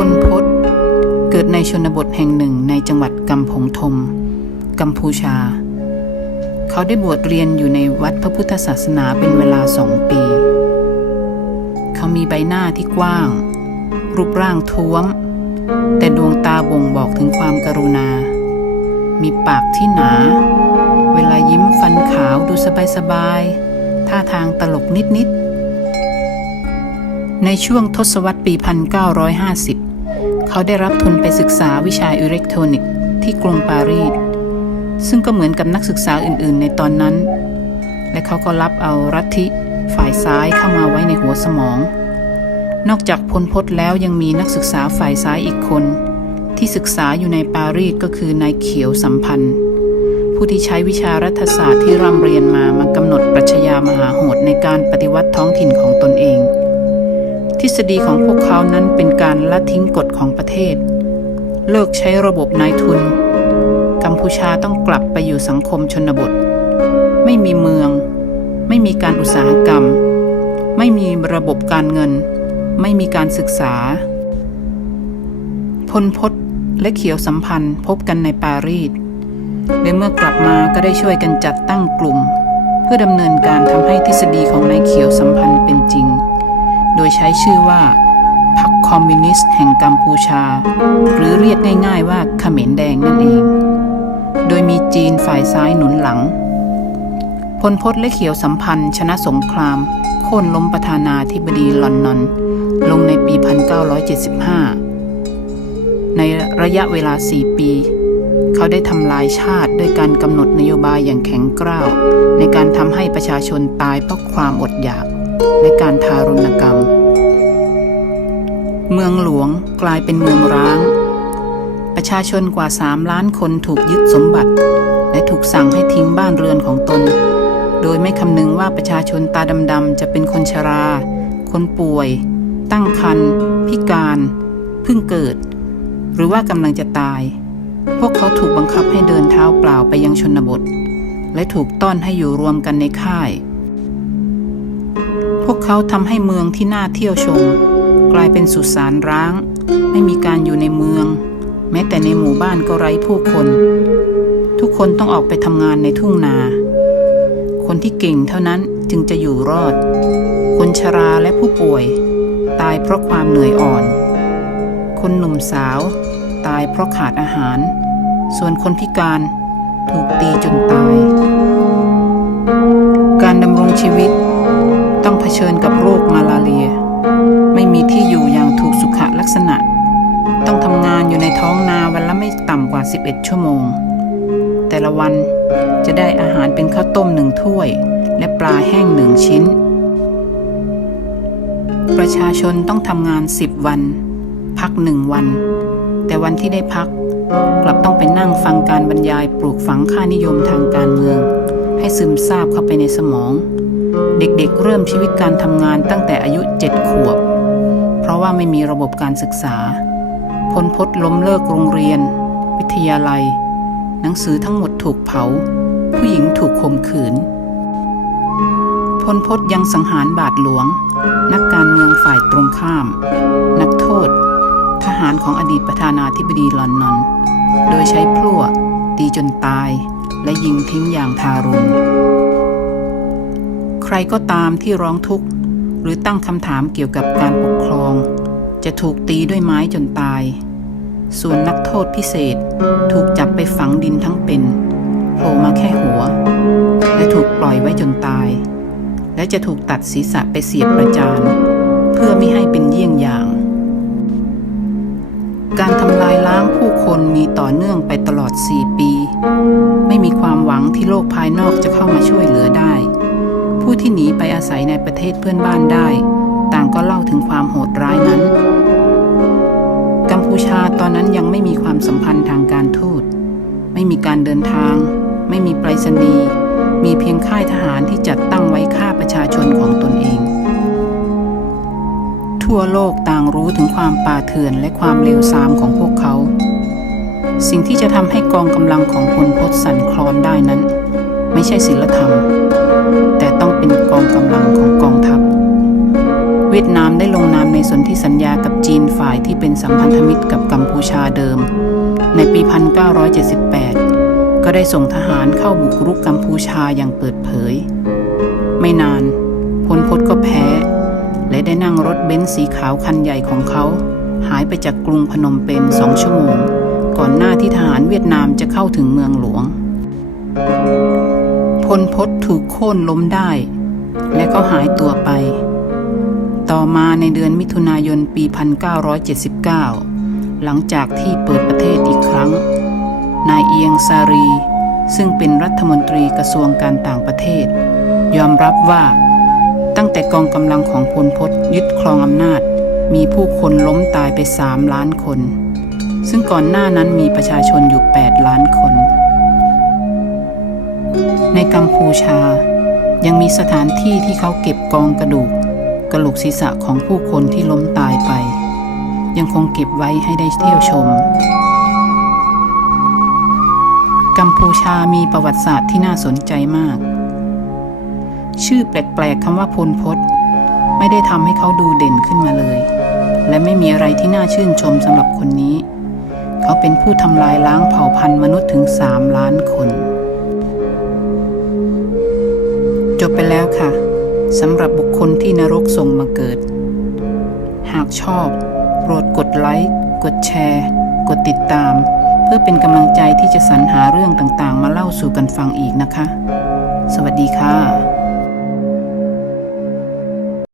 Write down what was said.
พลพศเกิดในชนบทแห่งหนึ่งในจังหวัดกำพงทมกัมพูชา เขาได้บวชเรียนอยู่ในวัดพระพุทธศาสนาเป็นเวลาสองปี เขามีใบหน้าที่กว้าง รูปร่างท้วม แต่ดวงตาบ่งบอกถึงความกรุณา มีปากที่หนา เวลายิ้มฟันขาวดูสบายๆท่าทางตลกนิดๆในช่วงทศวรรษปี 1950 เขาได้รับทุนไปศึกษาวิชาอิเล็กทรอนิกส์ที่กรุงปารีส ซึ่งก็เหมือนกับนักศึกษาอื่นๆ ในตอนนั้น และเขาก็รับเอารัฐิฝ่ายซ้ายเข้ามาไว้ในหัวสมอง นอกจากพลพศแล้วยังมีนักศึกษาฝ่ายซ้ายอีกคน ที่ศึกษาอยู่ในปารีสก็คือนายเขียวสัมพันธ์ ผู้ที่ใช้วิชารัฐศาสตร์ที่ร่ำเรียนมามากำหนดปรัชญามหาโหดในการปฏิวัติท้องถิ่นของตนเองทฤษฎีของพวกเขานั้นเป็นการละทิ้งกฎ ของประเทศ เลิกใช้ระบบนายทุน กัมพูชาต้องกลับไปอยู่สังคมชนบท ไม่มีเมือง ไม่มีการอุตสาหกรรม ไม่มีระบบการเงิน ไม่มีการศึกษา พลพศและเขียวสัมพันธ์พบกันในปารีสและเมื่อกลับมาก็ได้ช่วยกันจัดตั้งกลุ่ม เพื่อดำเนินการทำให้ทฤษฎีของนายเขียวสัมพันธ์เป็นจริง โดยใช้ชื่อว่า พรรคคอมมิวนิสต์แห่งกัมพูชา หรือเรียกง่ายๆว่าเขมรแดงนั่นเอง โดยมีจีนฝ่ายซ้ายหนุนหลัง พลพศและเขียวสัมพันธ์ชนะสงคราม โค่นล้มประธานาธิบดีลอนนอน ลงในปี 1975 ในระยะเวลา 4 ปี เขาได้ทำลายชาติด้วยการกำหนดนโยบายอย่างแข็งกร้าว ในการทำให้ประชาชนตายเพราะความอดอยาก และการทารุณกรรม เมืองหลวงกลายเป็นเมืองร้าง ประชาชนกว่า3ล้านคนถูกยึดสมบัติ และถูกสั่งให้ทิ้งบ้านเรือนของตน โดยไม่คำนึงว่าประชาชนตาดำๆจะเป็นคนชรา คนป่วย ตั้งครรภ์พิการเพิ่งเกิด หรือว่ากำลังจะตาย พวกเขาถูกบังคับให้เดินเท้าเปล่าไปยังชนบท และถูกต้อนให้อยู่รวมกันในค่าย พวกเขาทำให้เมืองที่น่าเที่ยวชม กลายเป็นสุสานร้าง ไม่มีการอยู่ในเมือง แม้แต่ในหมู่บ้านก็ไร้ผู้คน ทุกคนต้องออกไปทำงานในทุ่งนา คนที่เก่งเท่านั้นจึงจะอยู่รอด คนชราและผู้ป่วย ตายเพราะความเหนื่อยอ่อน คนหนุ่มสาว ตายเพราะขาดอาหาร ส่วนคนพิการถูกตีจนตาย การดำรงชีวิตต้องเผชิญกับโรคมาลาเรีย ไม่มีที่อยู่อย่างถูกสุขลักษณะ ต้องทำงานอยู่ในท้องนาวันละไม่ต่ำกว่า 11 ชั่วโมง แต่ละวันจะได้อาหารเป็นข้าวต้มหนึ่งถ้วย และปลาแห้งหนึ่งชิ้น ประชาชนต้องทำงาน 10 วัน พักหนึ่งวัน แต่วันที่ได้พักกลับต้องไปนั่งฟังการบรรยายปลูกฝังค่านิยมทางการเมือง ให้ซึมซาบเข้าไปในสมอง เด็กๆเริ่มชีวิตการทำงานตั้งแต่อายุ 7 ขวบ ราะว่าไม่มีระบบการศึกษา พลพศล้มเลิกโรงเรียน วิทยาลัย หนังสือทั้งหมดถูกเผา ผู้หญิงถูกข่มขืน พลพศยังสังหารบาทหลวง นักการเมืองฝ่ายตรงข้าม นักโทษ ทหารของอดีตประธานาธิบดีลอนนอน โดยใช้พลั่วตีจนตาย และยิงทิ้งอย่างทารุณ ใครก็ตามที่ร้องทุกข์ รือตั้งคำถามเกี่ยวกับการปกครอง จะถูกตีด้วยไม้จนตาย ส่วนนักโทษพิเศษถูกจับไปฝังดินทั้งเป็นโผล่มาแค่หัว และถูกปล่อยไว้จนตาย และจะถูกตัดศีรษะไปเสียบประจานเพื่อไม่ให้เป็นเยี่ยงอย่าง การทำลายล้างผู้คนมีต่อเนื่องไปตลอด 4 ปี ไม่มีความหวังที่โลกภายนอกจะเข้ามาช่วยเหลือ ที่หนีไปอาศัยในประเทศเพื่อนบ้านได้ ต่างก็เล่าถึงความโหดร้ายนั้น กัมพูชาตอนนั้นยังไม่มีความสัมพันธ์ทางการทูต ไม่มีการเดินทาง ไม่มีไปรษณีย์มีเพียงค่ายทหารที่จัดตั้งไว้ฆ่าประชาชนของตนเอง ทั่วโลกต่างรู้ถึงความป่าเถื่อนและความเลวทรามของพวกเขา สิ่งที่จะทำให้กองกำลังของพลพศสั่นคลอนได้นั้น ไม่ใช่ศีลธรรม แต่ต้อง องกำลังของกองทัพเววียดนามได้ลงนามในสนธิสัญญากับจีนฝ่ายที่เป็นสัมพันธมิตรกับกัมพูชาเดิม ในปี 1978 ก็ได้ส่งทหารเข้าบุกรุกกัมพูชาอย่างเปิดเผย ไม่นานพลพศก็แพ้ และได้นั่งรถเบนซ์สีขาวคันใหญ่ของเขา หายไปจากกรุงพนมเปญสองชั่วโมง ก่อนหน้าที่ทหารเวียดนามจะเข้าถึงเมืองหลวงพลพศถูกโค่นล้มได้ และก็หายตัวไป ต่อมาในเดือนมิถุนายนปี 1979 หลังจากที่เปิดประเทศอีกครั้ง นายเอียงซารี ซึ่งเป็นรัฐมนตรีกระทรวงการต่างประเทศ ยอมรับว่า ตั้งแต่กองกำลังของพลพศยึดครองอำนาจ มีผู้คนล้มตายไปสามล้านคน ซึ่งก่อนหน้านั้นมีประชาชนอยู่ 8 ล้านคน ในกัมพูชา ยังมีสถานที่ที่เขาเก็บกองกระดูก กระโหลกศีรษะของผู้คนที่ล้มตายไป ยังคงเก็บไว้ให้ได้เที่ยวชม กัมพูชามีประวัติศาสตร์ที่น่าสนใจมาก ชื่อแปลกๆคำว่าพลพศไม่ได้ทำให้เขาดูเด่นขึ้นมาเลย และไม่มีอะไรที่น่าชื่นชมสำหรับคนนี้ เขาเป็นผู้ทำลายล้างเผ่าพันธุ์มนุษย์ถึง3ล้านคน จบไปแล้วค่ะสำหรับบุคคลที่นรกส่งมาเกิด หากชอบ โปรดกดไลค์กดแชร์ กดติดตาม เพื่อเป็นกำลังใจที่จะสรรหาเรื่องต่างๆ มาเล่าสู่กันฟังอีกนะคะ สวัสดีค่ะ